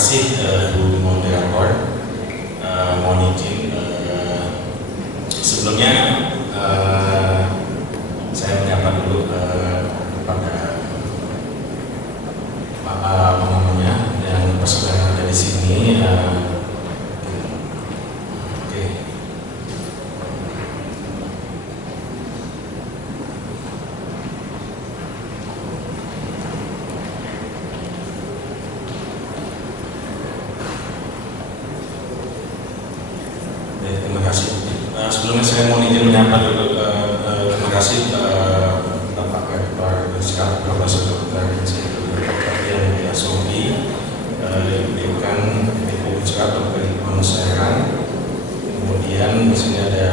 kasih Bu Moderator. Mohon izin sebelumnya saya menyapa dulu kepada apa namanya yang persaudaraan ada di sini. Oke. Terima kasih. Sebelumnya saya mohon izin menyapa dulu. Terima kasih Bapak Rektor Universitas Profesor Dr. Yang Yasobi, Dekan Universitas Dr. Konseran. Kemudian di sini ada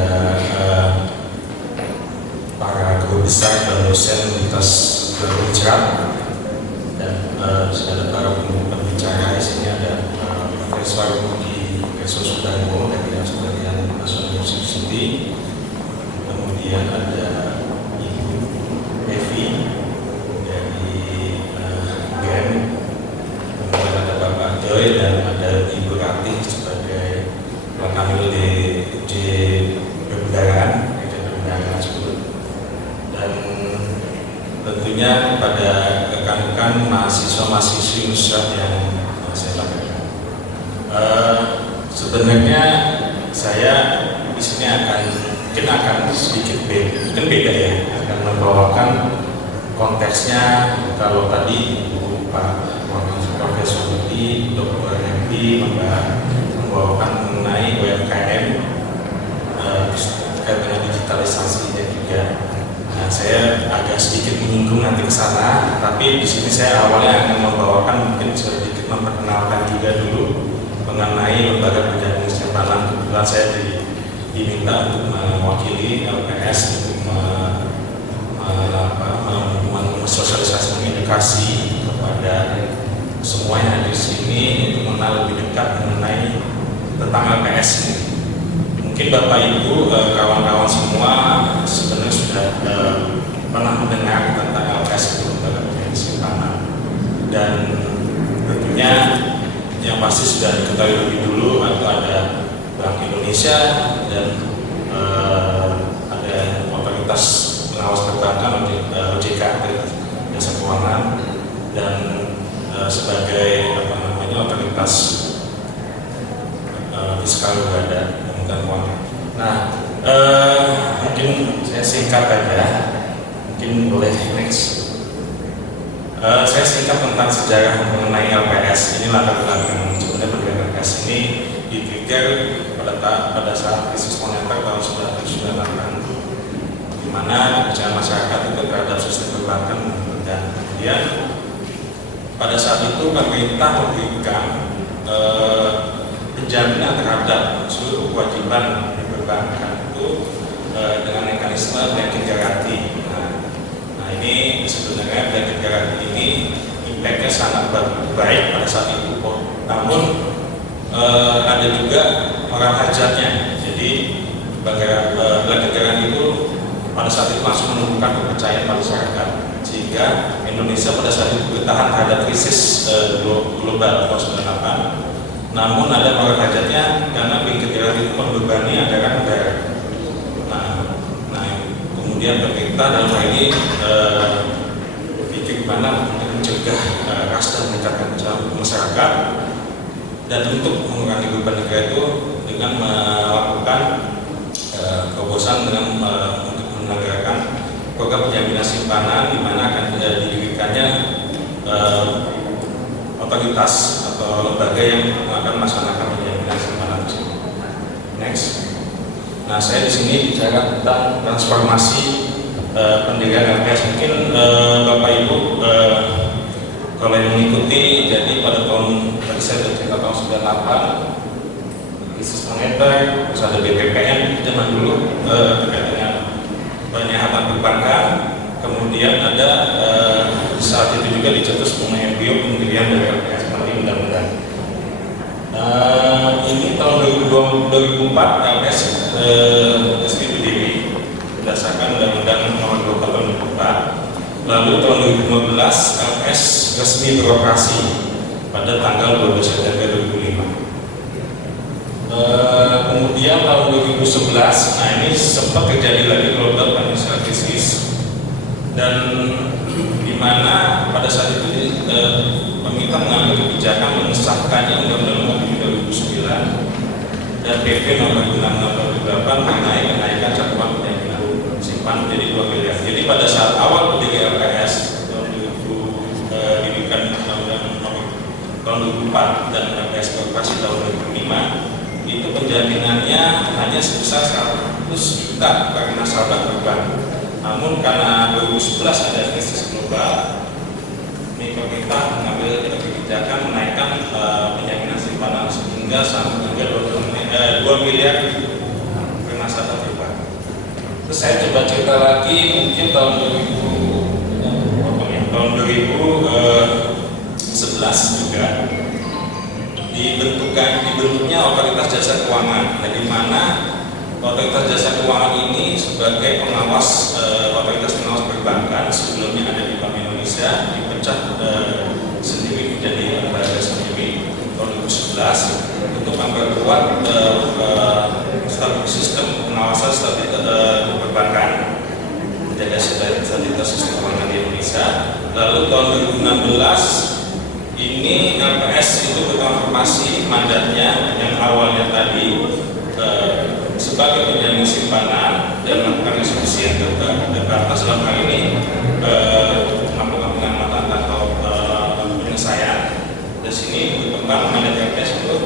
para guru besar dan dosen Universitas Universitas dan ada para pembicara. Di sini ada Profesor Budi Sudarmo dari Asosiasi Nasional University. Kemudian ada Ibu Evi dari GEM. Kemudian ada Bapak Joy dan ada Ibu Ratih sebagai Wakil DJ Perbendaharaan tersebut. Dan tentunya pada rekan-rekan mahasiswa-mahasiswi Universitas yang saya lakukan. Sebenarnya saya di sini akan sedikit beda ya, akan membawakan konteksnya. Kalau tadi Pak Profesor Budi, Dr. Hendy membawakan mengenai UMKM terkait dengan digitalisasinya juga. Nah, saya agak sedikit menyinggung nanti ke sana, tapi di sini saya awalnya akan membawakan mungkin sedikit memperkenalkan juga dulu mengenai lembaga penjamin simpanan. Kebetulan saya diminta untuk mewakili LPS untuk mensosialisasikan edukasi kepada semua yang ada di sini untuk mengenal lebih dekat mengenai tentang LPS ini. Mungkin Bapak Ibu, kawan-kawan semua sebenarnya sudah pernah mendengar tentang LPS itu, lembaga penjamin simpanan, dan tentunya yang pasti sudah diketahui lebih dulu atau ada Bank Indonesia dan ada otoritas pengawas perbankan OJK, Jasa Keuangan, dan sebagai otoritas fiskal juga ada Kementerian Keuangan. Nah, mungkin saya singkat aja, mungkin boleh next. Saya singkat tentang sejarah mengenai LPS. Ini latar belakang sebenarnya berdiri LPS ini di-trigger pada saat krisis moneter tahun 1998, di mana kepercayaan masyarakat itu terhadap sistem perbankan dan kemudian pada saat itu pemerintah memberikan penjaminan terhadap seluruh kewajiban di perbankan itu dengan mekanisme blanket garanti. Nah, ini sebenarnya blanket garanti ini impact-nya sangat baik pada saat itu. Namun ada juga orang hajatnya. Jadi blanket garanti itu pada saat itu langsung menumbuhkan kepercayaan masyarakat, sehingga Indonesia pada saat itu bertahan terhadap krisis global tahun 98. Namun ada orang hajatnya karena blanket garanti itu membebani anggaran negara. Kemudian pemerintah dalam hal ini berpikir bagaimana untuk mencegah ras dan meningkatkan masyarakat, dan untuk mengurangi beban negara itu dengan melakukan terobosan dengan untuk menegakkan program penjaminan simpanan, di mana akan didirikannya otoritas atau lembaga yang akan melaksanakan penjaminan simpanan tersebut. Next. Nah, saya di sini bicara tentang transformasi pendirian LPS. Mungkin Bapak Ibu kalau yang mengikuti, jadi pada tahun tadi saya bercerita tahun 98 krisis moneter, terus ada BPPN zaman dulu terkait dengan penyihatan perbankan, kemudian ada saat itu juga dicetus mengenai embrio pendirian dari LPS melalui undang-undang. Ini tahun 2004 LPS resmi berdiri berdasarkan Undang-Undang Nomor 20 Tahun 2004. Lalu tahun 2015 LPS resmi beroperasi pada tanggal 12 September 2005. Kemudian tahun 2011, nah ini sempat terjadi lagi global financial crisis, dan di mana pada saat itu pemerintah mengambil kebijakan mengesahkannya Undang-Undang Nomor 2009 dan PP Nomor 66/2008 mengenai kenaikan cakupan penjaminan simpanan menjadi 2 miliar. Jadi pada saat awal berdiri LPS didirikan tahun 2004 dan LPS beroperasi tahun 2005, itu penjaminannya hanya sebesar 100 juta bagi nasabah berbank. Namun karena 2011 ada krisis global, ini pemerintah mengambil kebijakan menaikkan penjaminan simpanan hingga sampai 2 miliar per nasabah berbank. Terus saya coba cerita lagi, mungkin tahun 2011 juga dibentuknya Otoritas Jasa Keuangan, di mana Otoritas Jasa Keuangan ini sebagai pengawas otoritas pengawas perbankan. Sebelumnya ada di Bank Indonesia, dipecah sendiri menjadi lembaga sendiri tahun 2011 untuk memperkuat sistem pengawasan stabilitas perbankan, menjaga stabilitas sistem keuangan di Indonesia. Lalu tahun 2016 ini LPS itu bertransformasi mandatnya yang awalnya tadi sebagai penjamin simpanan dan melakukan eksekusi yang terbatas, dalam hal ini melakukan pengamatan atau penyelesaian. Di sini berkembang mandat LPS itu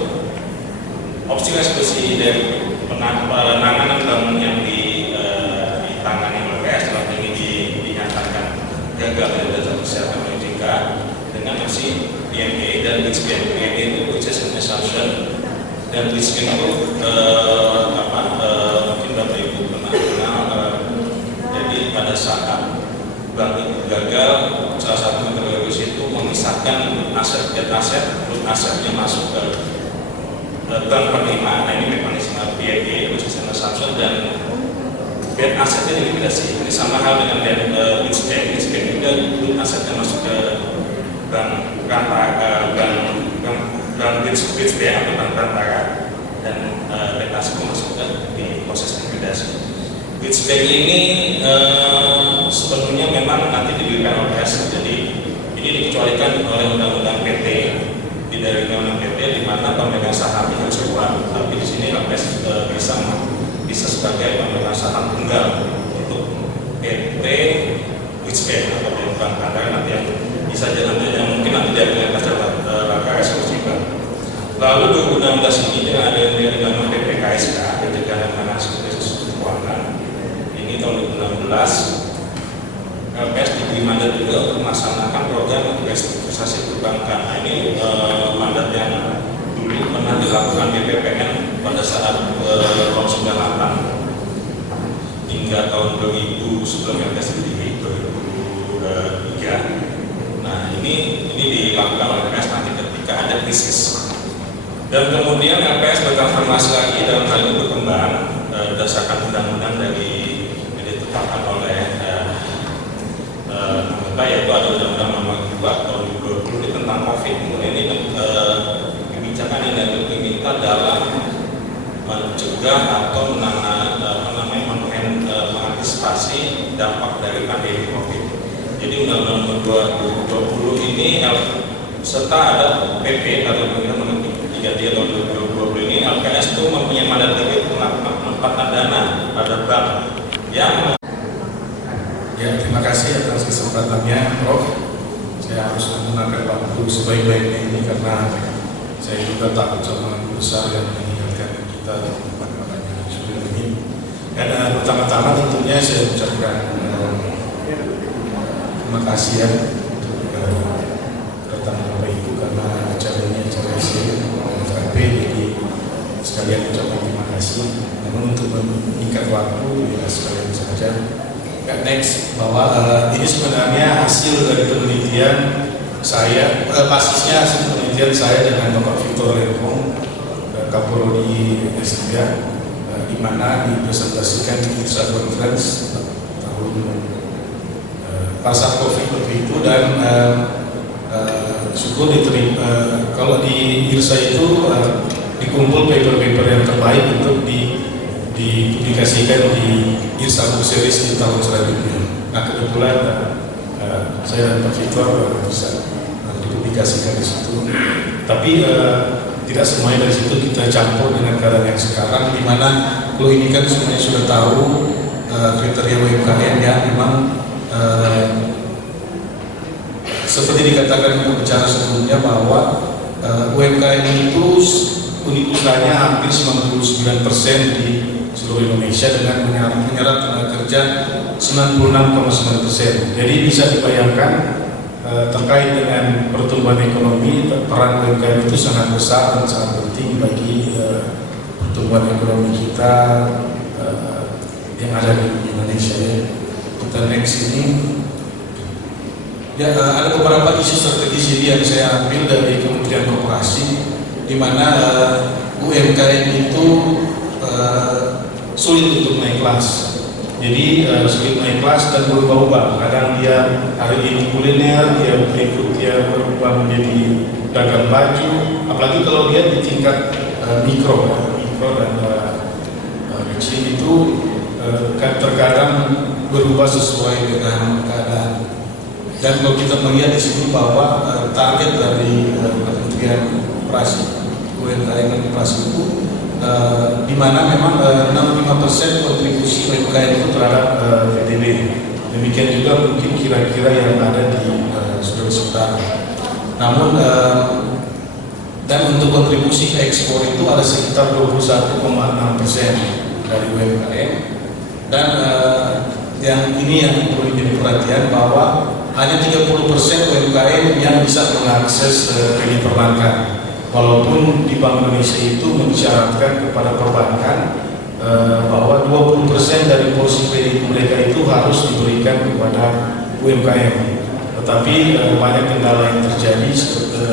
opsi eksekusi dari penanganan bangunan yang ditangani LPS, dalam ini dinyatakan gagal dari data kesehatan OJK dengan opsi PMA dan BISPN. PMA itu Purchase and Assumption, dan BISPN itu mungkin Bapak Ibu pernah kenal. Jadi pada saat bank itu gagal, salah satu metodologi itu memisahkan aset dan asetnya masuk ke bank penerima. Nah, ini mekanisme PMA, Purchase and Assumption, dan bad asetnya dilikuidasi. Ini sama hal dengan BISPN. BISPN juga asetnya masuk ke bank BISPN atau bank perantara, dan aset masuk di proses likuidasi. BISPN ini sepenuhnya memang nanti didirikan oleh LPS. Jadi ini dikecualikan oleh Undang-Undang PT, dari Undang-Undang PT, di mana pemegang saham harus keluar. Tapi di sini LPS bisa sebagai pemegang saham tunggal untuk PT BISPN atau bank perantara nanti yang bisa jalan mungkin nanti dari langkah eksekusi bank. Lalu 2016 ini dengan adanya dengan PPKSK, pencegahan manasik krisis keuangan, ini tahun 2016 LPS diberi mandat juga untuk melaksanakan program untuk restrukturisasi perbankan. Nah, ini mandat yang dulu pernah dilakukan BPPN pada saat tahun 98 hingga tahun 2000 sebelum LPS berdiri 2003. Nah, ini dilakukan oleh LPS nanti ketika ada krisis. Dan kemudian LPS bertransformasi lagi dalam hal ini berkembang berdasarkan undang-undang dari yang ditetapkan oleh anggota, yaitu ada Undang-Undang Nomor 2 tahun 2020 tentang COVID. Kemudian ini kebijakan yang diambil pemerintah dalam mencegah atau mengantisipasi dampak dari pandemi COVID. Jadi Undang-Undang Nomor 2020 ini serta ada PP atau Undang-Undang Nomor 33 tahun 2020 ini, LPS itu mempunyai mandat lagi melakukan penempatan dana pada bank yang. Ya, terima kasih atas kesempatannya, Prof. Saya harus menggunakan waktu sebaik-baiknya ini karena saya juga takut sama besar yang mengingatkan kita pada sebelum ini. Dan pertama-tama tentunya saya ucapkan terima kasih ya untuk datang Bapak Ibu, karena acaranya acara FP, jadi sekalian ucapkan terima kasih. Namun untuk meningkat waktu ya sekalian saja. Next, bahwa ini sebenarnya hasil dari penelitian saya, basisnya hasil penelitian saya dengan Bapak Victor Lempong, Kapolri S3, di mana dipresentasikan di IRSA Conference tahun pasar COVID waktu itu, dan syukur diterima. Kalau di IRSA itu dikumpul paper-paper yang terbaik untuk dipublikasikan di IRSA Book Series di tahun selanjutnya. Nah kebetulan saya dan Pak Victor bisa dipublikasikan di situ. Tapi tidak semuanya dari situ kita campur dengan keadaan yang sekarang, di mana kalau ini kan semuanya sudah tahu kriteria UMKM ya, memang seperti dikatakan pembicara sebelumnya bahwa UMKM itu unit usahanya hampir 99% di seluruh Indonesia dengan menyerap tenaga kerja 96,9%. Jadi bisa dibayangkan terkait dengan pertumbuhan ekonomi, peran UMKM itu sangat besar dan sangat penting bagi pertumbuhan ekonomi kita yang ada di Indonesia ya. Kita next ini. Ya, ada beberapa isu strategis ini yang saya ambil dari Kementerian Koperasi, di mana UMKM itu sulit untuk naik kelas. Jadi sulit naik kelas dan berubah-ubah. Kadang dia hari ini kuliner, dia berikut dia berubah menjadi dagang baju. Apalagi kalau dia di tingkat mikro dan kecil itu terkadang berubah sesuai dengan keadaan. Dan kalau kita melihat di sini bahwa target dari Kementerian Koperasi, UMKM dan Koperasi itu di mana memang 65% kontribusi UMKM itu terhadap PDB. Demikian juga mungkin kira-kira yang ada di saudara-saudara. Namun dan untuk kontribusi ekspor itu ada sekitar 21,6% dari UMKM. Dan yang ini yang perlu jadi perhatian bahwa hanya 30% UMKM yang bisa mengakses kredit perbankan. Walaupun di Bank Indonesia itu mensyaratkan kepada perbankan bahwa 20% dari porsi kredit mereka itu harus diberikan kepada UMKM. Tetapi banyak kendala yang terjadi,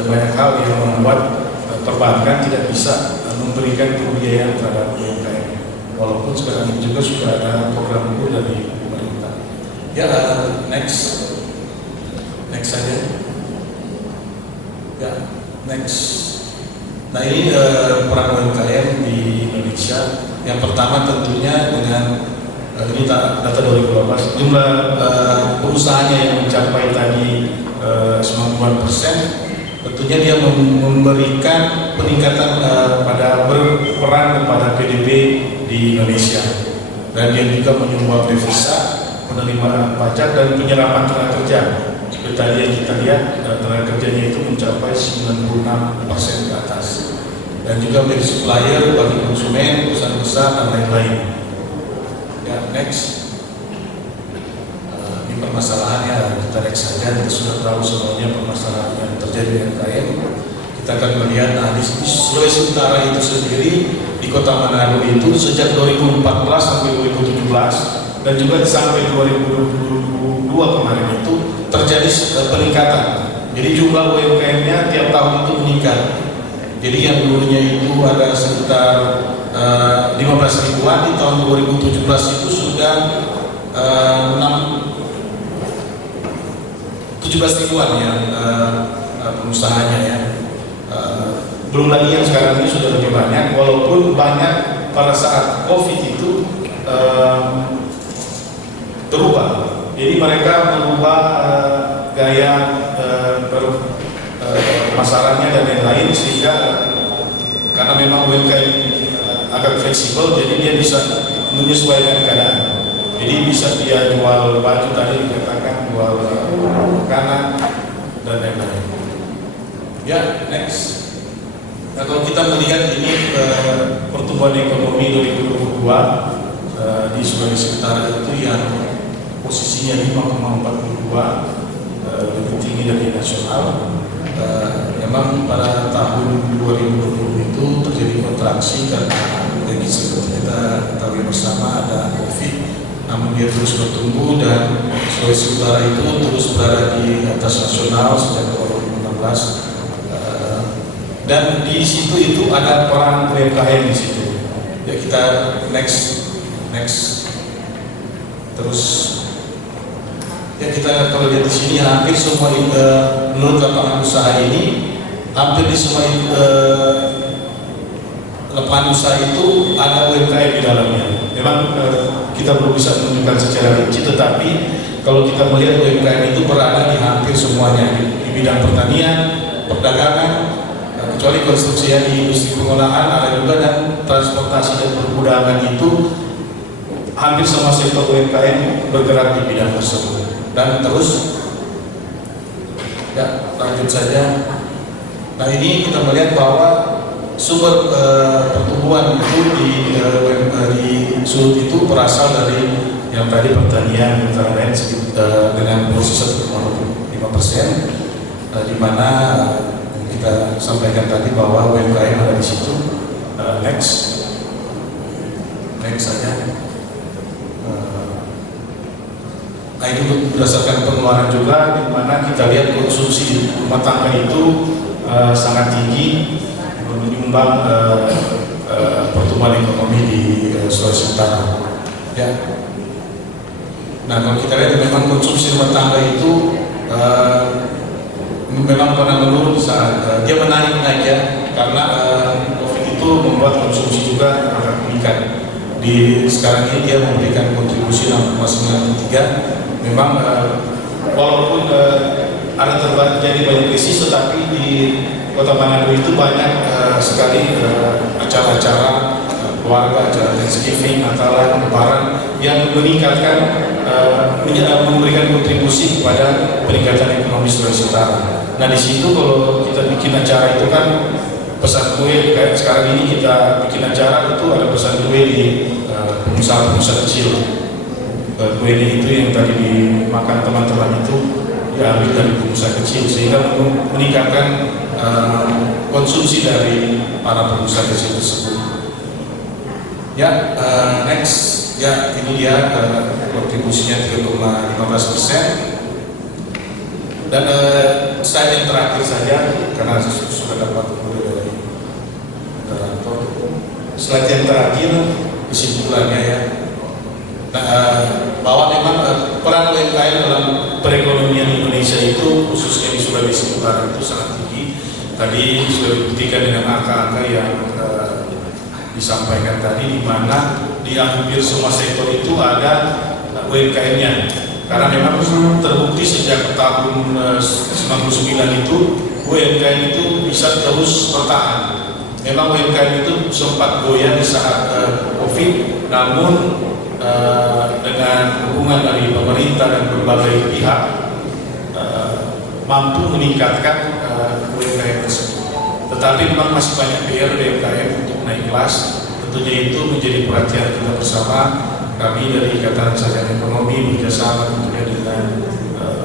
banyak hal yang membuat perbankan tidak bisa memberikan pembiayaan terhadap UMKM. Walaupun sekarang ini juga sudah ada program itu dari pemerintah. Ya, next saja. Ya, next. Nah ini peran UMKM di Indonesia. Yang pertama tentunya dengan ini data 2018 jumlah pengusahanya yang mencapai tadi 90%, tentunya dia memberikan peningkatan pada berperan kepada PDB di Indonesia, dan dia juga menyumbang devisa, penerimaan pajak dan penyerapan tenaga kerja. Seperti tadi yang kita lihat, tenaga kerjanya itu mencapai 96% ke atas, dan juga menjadi supplier bagi konsumen, perusahaan besar dan lain-lain. Ya, next. Ini permasalahannya kita next saja. Kita sudah tahu semuanya permasalahan yang terjadi di UMKM. Kita akan melihat, nah di Sulawesi Utara itu sendiri, di Kota Manado itu sejak 2014 sampai 2017 dan juga sampai 2022 kemarin itu terjadi peningkatan. Jadi jumlah UMKM-nya tiap tahun itu meningkat. Jadi yang dulunya itu ada sekitar 15 ribuan, di tahun 2017 itu sudah 17 ribuan yang pengusahanya ya. Belum lagi yang sekarang ini sudah lebih banyak, walaupun banyak pada saat COVID itu berubah. Jadi mereka merubah gaya pemasarannya dan lain-lain, sehingga karena memang UMKM agak fleksibel, jadi dia bisa menyesuaikan keadaan. Jadi bisa dia jual baju tadi dikatakan, jual makanan dan lain-lain. Ya, next. Nah, kalau kita melihat ini pertumbuhan ekonomi 2022 di Sulawesi Utara itu yang posisinya 5,42, lebih tinggi dari nasional. Memang pada tahun 2020 itu terjadi kontraksi karena seperti kita tahu bersama ada COVID, namun dia terus bertumbuh dan Sulawesi Utara itu terus berada di atas nasional sejak 2016. Dan di situ itu ada peran UMKM di situ. Ya, kita next terus. Ya, kita kalau lihat di sini hampir semua menurut lapangan usaha ini, hampir di semua lapangan usaha itu ada UMKM di dalamnya. Memang kita belum bisa menunjukkan secara rinci, tetapi kalau kita melihat UMKM itu berada di hampir semuanya, di bidang pertanian, perdagangan, kecuali konstruksi yang di industri pengolahan ada juga, dan transportasi dan pergudangan itu hampir semua sektor UMKM bergerak di bidang tersebut. Dan terus, ya lanjut saja. Nah, ini kita melihat bahwa sumber pertumbuhan itu di Sulut itu berasal dari yang tadi pertanian antara lain dengan posisi 1,5%, di mana kita sampaikan tadi bahwa UMKM ada di situ. Next saja. Nah, itu berdasarkan pengeluaran juga, di mana kita lihat konsumsi rumah tangga itu sangat tinggi, menyumbang pertumbuhan ekonomi di Sulawesi Utara. Ya. Nah, kalau kita lihat memang konsumsi rumah tangga itu memang pernah menurun saat dia menaik ya, karena COVID itu membuat konsumsi juga agak meningkat. Di sekarang ini dia memberikan kontribusi 6,93. Memang walaupun ada terjadi banyak krisis, tetapi di Kota Manado itu banyak sekali acara-acara keluarga, acara Thanksgiving, Natalan, Lebaran yang meningkatkan, memberikan kontribusi kepada peningkatan ekonomi Sulawesi Utara. Nah, di situ kalau kita bikin acara itu kan pesan kue, kayak sekarang ini kita bikin acara itu ada pesan kue di pengusaha-pengusaha kecil. Kue itu yang tadi dimakan teman-teman itu diambil dari pengusaha kecil, sehingga meningkatkan konsumsi dari para pengusaha kecil tersebut. Ya, next, ya ini dia kontribusinya 3,15%. Dan slide yang terakhir saja, karena sudah dapat dari moderator. Slide yang terakhir kesimpulannya ya. Bahwa memang peran UMKM dalam perekonomian Indonesia itu, khususnya di Sulawesi Utara, itu sangat tinggi. Tadi sudah dibuktikan dengan angka-angka yang disampaikan tadi, di mana di hampir semua sektor itu ada UMKM-nya. Karena memang terbukti sejak tahun 99 itu UMKM itu bisa terus bertahan. Memang UMKM itu sempat goyah di saat COVID, namun dengan dukungan dari pemerintah dan berbagai pihak mampu meningkatkan UMKM tersebut. Tetapi memang masih banyak PR UMKM untuk naik kelas. Tentunya itu menjadi perhatian kita bersama. Kami dari Ikatan Sarjana Ekonomi bekerjasama tentunya dengan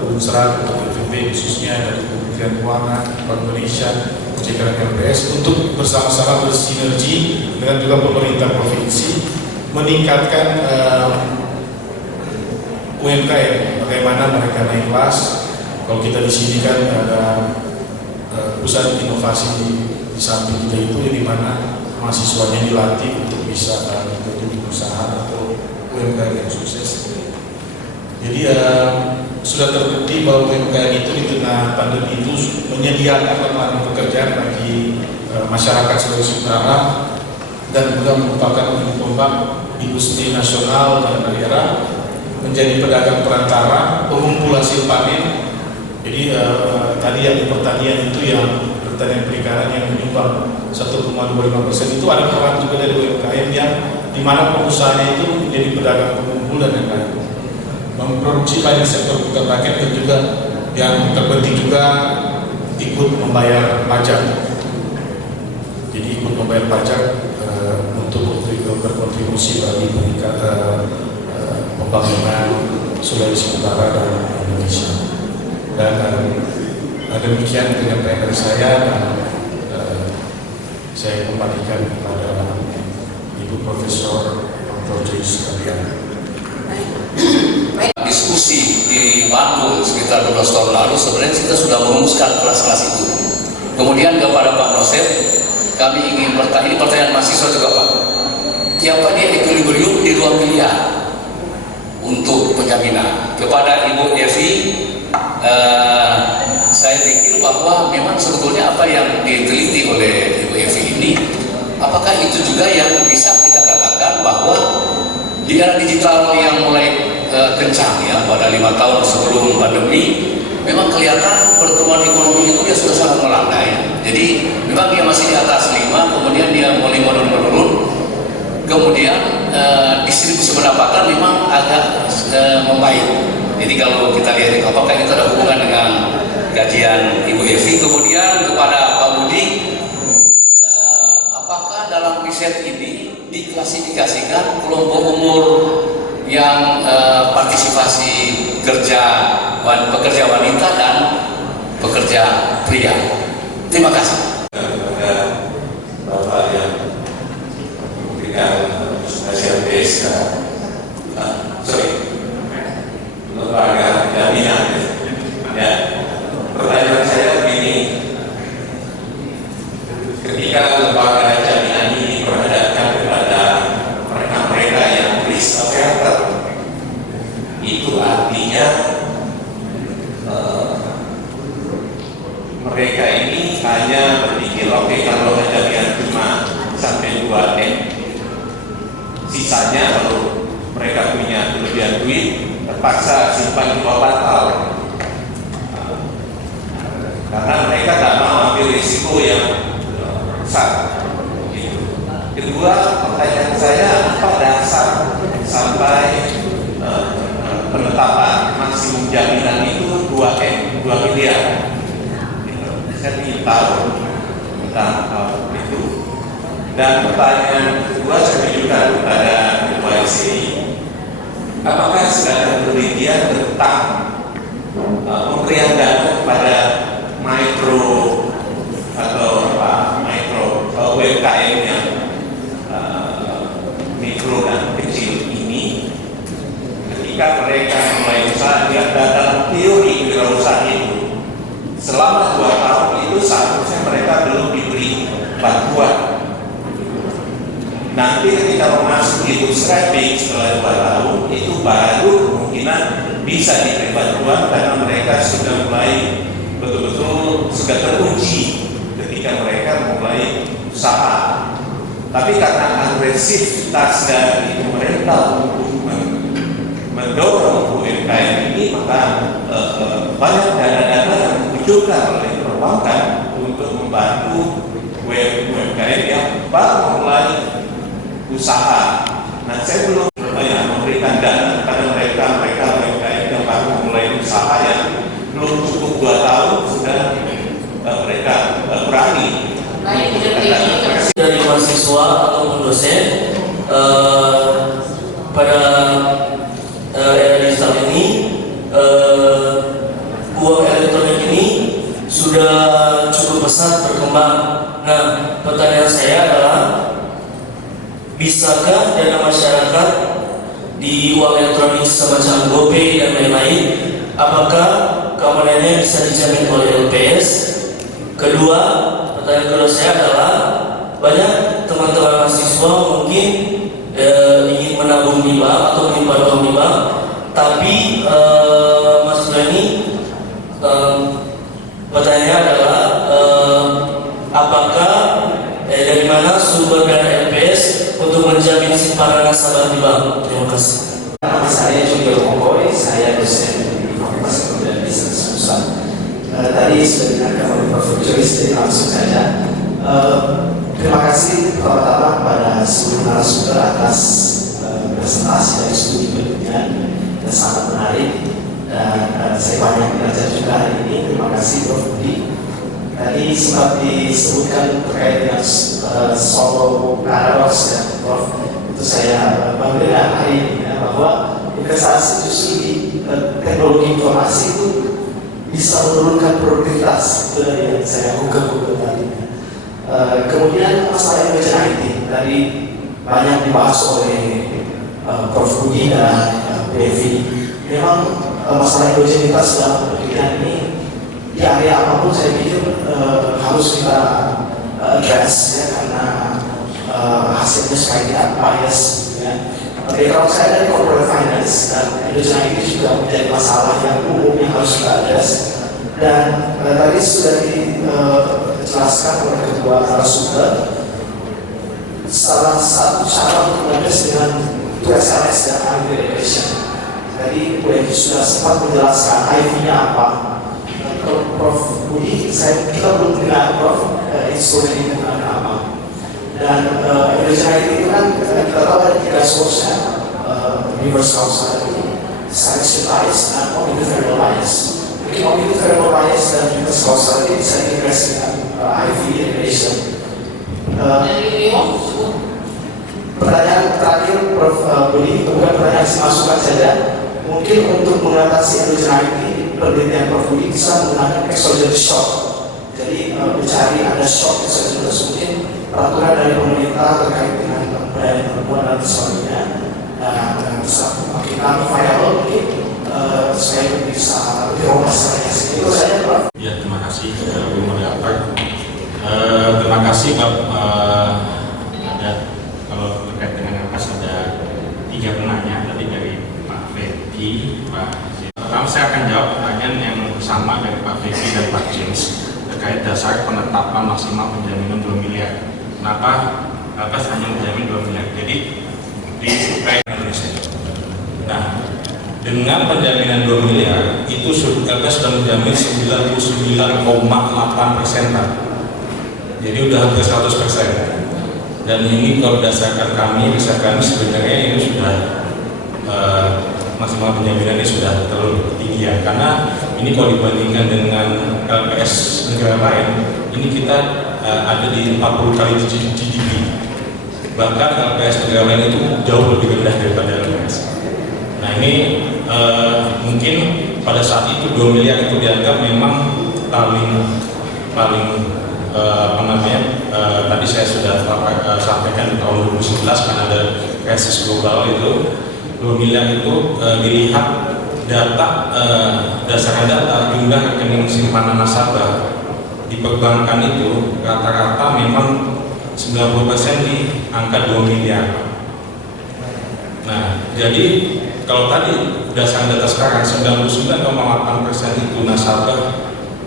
Unsra, LVB khususnya dari Kementerian Keuangan, Bank Indonesia, OJK dan LPS untuk bersama-sama bersinergi dengan juga pemerintah provinsi meningkatkan UMKM, bagaimana mereka naik kelas. Kalau kita di sini kan ada pusat inovasi di samping kita itu, di mana mahasiswanya dilatih untuk bisa menjadi usaha atau UMKM yang sukses. Jadi sudah terbukti bahwa UMKM itu di tengah pandemi itu menyediakan lapangan pekerjaan bagi masyarakat Sulawesi Utara, dan juga merupakan pembang industri nasional dan daerah, menjadi pedagang perantara, pengumpul hasil panen. Jadi tadi yang di pertanian itu, yang pertanian perikanan yang menyumbang 1,25% itu ada peran juga dari UMKM yang dimana pengusahanya itu menjadi pedagang pengumpul dan lain-lain, memproduksi banyak sektor bukan rakyat, dan juga yang terpenting juga ikut membayar pajak. Jadi ikut membayar pajak untuk berkontribusi bagi peningkatan pembangunan Sulawesi Utara dan Indonesia. Dan demikian penyampaian dari saya, dan saya kembalikan kepada Ibu Profesor Dr. Joyce Kabian. Diskusi di Bandung sekitar 12 tahun lalu, sebenarnya kita sudah merumuskan kelas-kelas itu. Kemudian kepada Pak Nosef, kami ingin bertanya, ini pertanyaan mahasiswa juga Pak, ya Pak, dia equilibrium di 2 miliar. untuk penjaminan. Kepada Ibu Evi, saya pikir bahwa memang sebetulnya apa yang diteliti oleh Ibu Evi ini, apakah itu juga yang bisa kita katakan bahwa di era digital yang mulai kencang ya pada 5 tahun sebelum pandemi, memang kelihatan pertumbuhan ekonomi itu dia sudah sangat melandai. Jadi memang dia masih di atas 5, kemudian dia mulai menurun, kemudian distribusi pendapatan memang agak membaik. Jadi kalau kita lihat apakah itu ada hubungan dengan gajian Ibu Evi. Kemudian kepada Pak Budi, apakah dalam riset ini diklasifikasikan kelompok umur yang partisipasi pekerja wanita dan pekerja pria? Terima kasih. Kepada Bapak yang memberikan hasil PSK, lembaga jaminan. Ya, pertanyaan saya begini: ketika lembaga jaminan ini berhadapkan kepada mereka-mereka yang risk averter, itu artinya mereka ini hanya berpikir, oke, kalau jaminan cuma sampai 2M, sisanya kalau mereka punya kelebihan duit terpaksa simpan di bawah tahun, karena mereka tak mau ambil risiko yang besar. Kedua, pertanyaan saya, apa dasar sampai penetapan maksimum jaminan itu 2M, 2 miliar? Saya ingin tahu tentang hal itu. Dan pertanyaan kedua saya tunjukkan kepada Ketua SCI, apakah sudah ada penelitian tentang pemberian dana kepada mikro atau mikro UMKM yang mikro dan kecil ini, ketika mereka mulai usaha, dia dalam teori wirausaha itu selama 2 tahun itu seharusnya mereka belum diberi bantuan. Nanti ketika memasuki bootstrapping setelah 2 tahun itu baru kemungkinan bisa diberi bantuan, karena mereka sudah mulai betul-betul sudah teruji ketika mereka mulai usaha. Tapi karena agresivitas dari pemerintah untuk mendorong UMKM ini, maka banyak dana-dana yang dimunculkan oleh perbankan untuk membantu UMKM yang baru mulai usaha. Nah, saya belum banyak memberikan dana kepada mereka UMKM yang baru mulai usaha, yang belum cukup 2 tahun sudah mereka berani. Dari mahasiswa ataupun dosen pada era digital ini, uang elektronik ini sudah cukup besar berkembang. Nah, pertanyaan saya adalah, bisakah dana masyarakat di uang elektronik semacam GoPay dan lain-lain, apakah keamanannya bisa dijamin oleh LPS? Kedua, pertanyaan kedua saya adalah, banyak teman-teman mahasiswa mungkin ingin menabung di bank atau menyimpan uang di bank, tapi mahasiswa ini pertanyaannya adalah apakah dari mana sumber dana LPS untuk menjamin simpanan nasabah di bank? Terima kasih. Nama saya Julio Monggoy, saya dosen di Fakultas Ekonomi dan Bisnis Pusat. Tadi sudah dengarkan oleh Prof. Joyce, jadi langsung saja. Terima kasih pertama kepada seluruh narasumber atas presentasi dari studi penelitian yang sangat menarik, dan saya banyak belajar juga hari ini. Terima kasih Prof. Budi. Tadi sempat disebutkan terkait dengan Solo Paradox ya Prof. Itu saya bangga hari ini ya, bahwa investasi justru di teknologi informasi itu bisa menurunkan produktivitas. Itu yang saya ungkap tadi. Kemudian masalah emerging IT tadi banyak dibahas oleh Prof. Budi dan Devi. Memang masalah endogenitas dalam pendidikan ini di area apapun saya pikir harus kita address ya, karena hasilnya sekali tidak bias ya. Background saya dari corporate finance dan Indonesia ini juga menjadi masalah yang umum yang harus kita address. Dan tadi sudah dijelaskan oleh kedua narasumber salah satu cara untuk mengaddress dengan SLS dan IV regulation. Tadi Bu Eki sudah sempat menjelaskan IV-nya apa. Kalau Prof Budi, kita belum dengar Prof instrumen ini menggunakan apa. Dan Indonesia itu kan kita tahu ada 3 source-nya, reverse causality, selection bias, dan cognitive variable bias. Mungkin cognitive variable bias dan reverse causality bisa diintegrasi dengan IV regulation. Pertanyaan terakhir Prof Budi, bukan pertanyaan masukan saja. Mungkin untuk mengatasi endogeneity, penelitian Prof Budi bisa menggunakan exogenous shock. Jadi mencari ada shock exogenous, mungkin peraturan dari pemerintah terkait dengan pemberdayaan perempuan dan sebagainya. Dan bisa makin variabel mungkin saya bisa lebih romas itu saja Prof. Ya, terima kasih Bu Moderator. Terima kasih ada kalau terkait dengan atas ada 3 penanya tadi dari Pak Fethi, Pak. Pertama saya akan jawab pertanyaan yang sama dari Pak Fethi dan Pak James terkait dasar penetapan maksimal penjaminan 2 miliar. Kenapa atas hanya menjamin 2 miliar? Jadi di Indonesia. Nah, dengan penjaminan 2 miliar itu LPS sudah menjamin 99,8%. Jadi udah hampir 100%. Dan ini kalau berdasarkan kami, riset kami sebenarnya ini sudah maksimal penjaminan ini sudah terlalu tinggi ya. Karena ini kalau dibandingkan dengan LPS negara lain, ini kita ada di 40 kali GDP. Bahkan LPS negara lain itu jauh lebih rendah daripada LPS. Nah ini mungkin pada saat itu 2 miliar itu dianggap memang paling tadi saya sudah sampaikan di tahun 2011 kan ada krisis global itu 2 miliar itu dilihat dasarkan data jumlah rekening simpanan nasabah di perbankan itu rata-rata memang 90% di angka 2 miliar. Nah, jadi kalau tadi berdasarkan data sekarang 99,8% itu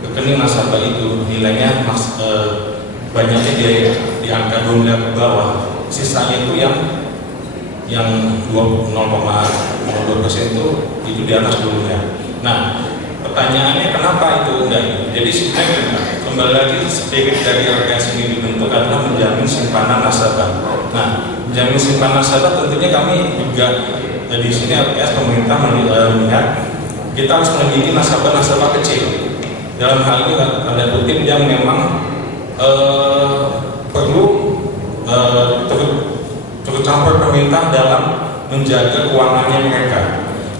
rekening nasabah itu nilainya banyaknya di angka 2 miliar ke bawah. Sisanya itu yang 0,02% itu di atas 2 miliar. Nah, pertanyaannya kenapa itu enggak? Jadi sebenarnya kembali lagi spirit dari LPS ini dibentuk adalah menjamin simpanan nasabah. Nah, menjamin simpanan nasabah tentunya kami juga di sini LPS pemerintah melihat kita harus mendidik nasabah-nasabah kecil. Dalam hal ini ada kutip yang memang perlu turut campur pemerintah dalam menjaga keuangannya mereka.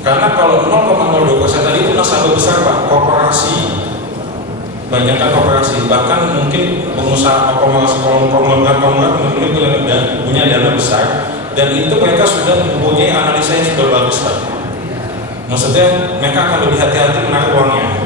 Karena kalau 0,02% tadi itu nasabah besar Pak, korporasi, banyakkan korporasi, bahkan mungkin pengusaha konglomerat mungkin punya dana besar, dan itu mereka sudah mempunyai analisa yang sudah bagus Pak. Maksudnya mereka akan lebih hati-hati menaruh uangnya.